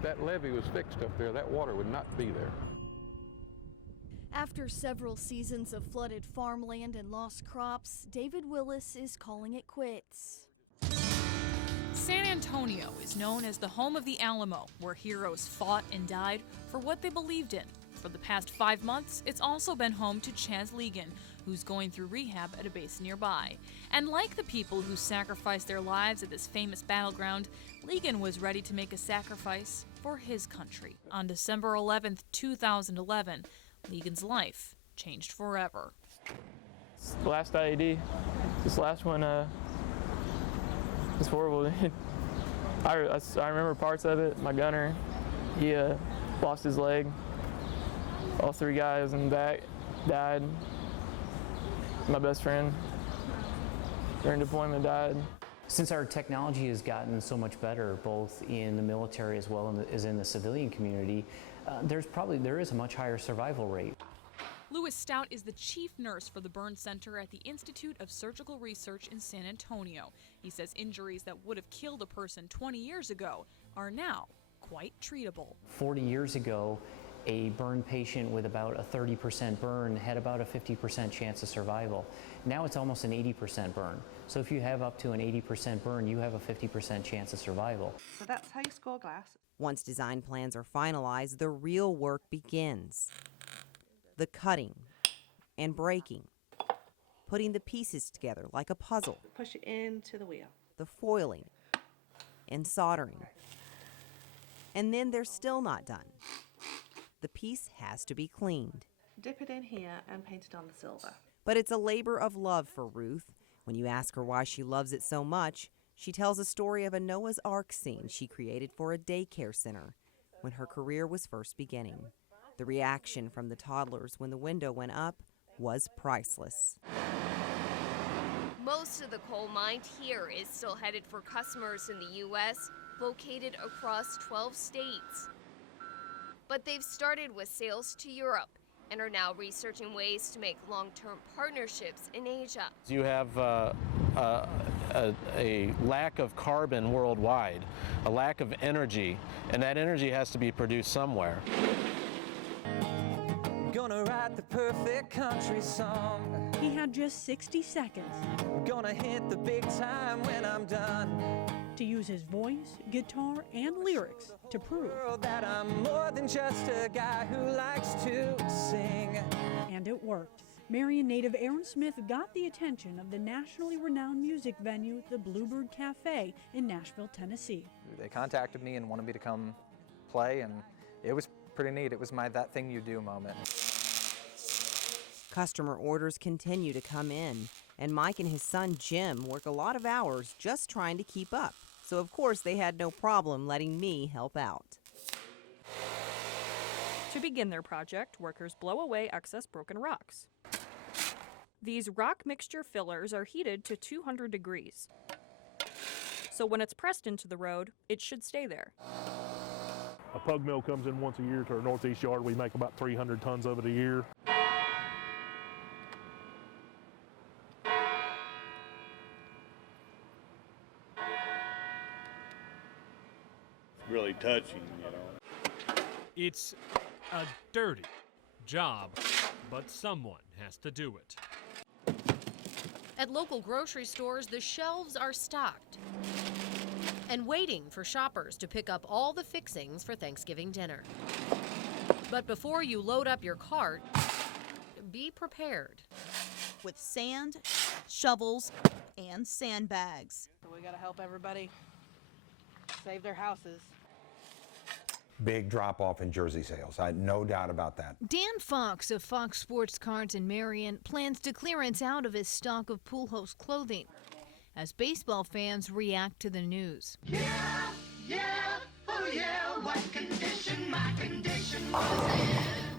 if that levee was fixed up there, that water would not be there. After several seasons of flooded farmland and lost crops, David Willis is calling it quits. San Antonio is known as the home of the Alamo, where heroes fought and died for what they believed in. For the past 5 months, it's also been home to Chaz Legan, who's going through rehab at a base nearby. And like the people who sacrificed their lives at this famous battleground, Legan was ready to make a sacrifice for his country. On December 11th, 2011, Legan's life changed forever. The last IED, this last one, it's horrible. I remember parts of it. My gunner, he lost his leg. All 3 guys in the back died. My best friend during deployment died. Since our technology has gotten so much better, both in the military as well as in the civilian community, there is a much higher survival rate. Louis Stout is the chief nurse for the Burn Center at the Institute of Surgical Research in San Antonio. He says injuries that would have killed a person 20 years ago are now quite treatable. 40 years ago, a burn patient with about a 30% burn had about a 50% chance of survival. Now it's almost an 80% burn. So if you have up to an 80% burn, you have a 50% chance of survival. So that's how you score glass. Once design plans are finalized, the real work begins. The cutting and breaking, putting the pieces together like a puzzle. Push it into the wheel. The foiling and soldering. And then they're still not done. The piece has to be cleaned. Dip it in here and paint it on the silver. But it's a labor of love for Ruth. When you ask her why she loves it so much, she tells a story of a Noah's Ark scene she created for a daycare center when her career was first beginning. The reaction from the toddlers when the window went up was priceless. Most of the coal mined here is still headed for customers in the U.S., located across 12 states. But they've started with sales to Europe and are now researching ways to make long-term partnerships in Asia. You have a lack of carbon worldwide, a lack of energy, and that energy has to be produced somewhere. Gonna write the perfect country song. He had just 60 seconds. Gonna hit the big time when I'm done. To use his voice, guitar, and lyrics to prove that I'm more than just a guy who likes to sing. And it worked. Marion native Aaron Smith got the attention of the nationally renowned music venue, the Bluebird Cafe in Nashville, Tennessee. They contacted me and wanted me to come play, and it was pretty neat. It was my that thing you do moment. Customer orders continue to come in, and Mike and his son Jim work a lot of hours just trying to keep up. So of course they had no problem letting me help out. To begin their project, workers blow away excess broken rocks. These rock mixture fillers are heated to 200 degrees. So when it's pressed into the road, it should stay there. A pug mill comes in once a year to our northeast yard. We make about 300 tons of it a year. Really touching, you know. It's a dirty job, but someone has to do it. At local grocery stores, the shelves are stocked and waiting for shoppers to pick up all the fixings for Thanksgiving dinner. But before you load up your cart, be prepared. With sand, shovels, and sandbags. So we gotta help everybody save their houses. Big drop-off in jersey sales, no doubt about that. Dan Fox of Fox Sports Cards in Marion plans to clearance out of his stock of pool host clothing as baseball fans react to the news. Yeah, yeah, oh yeah, what condition my condition was in.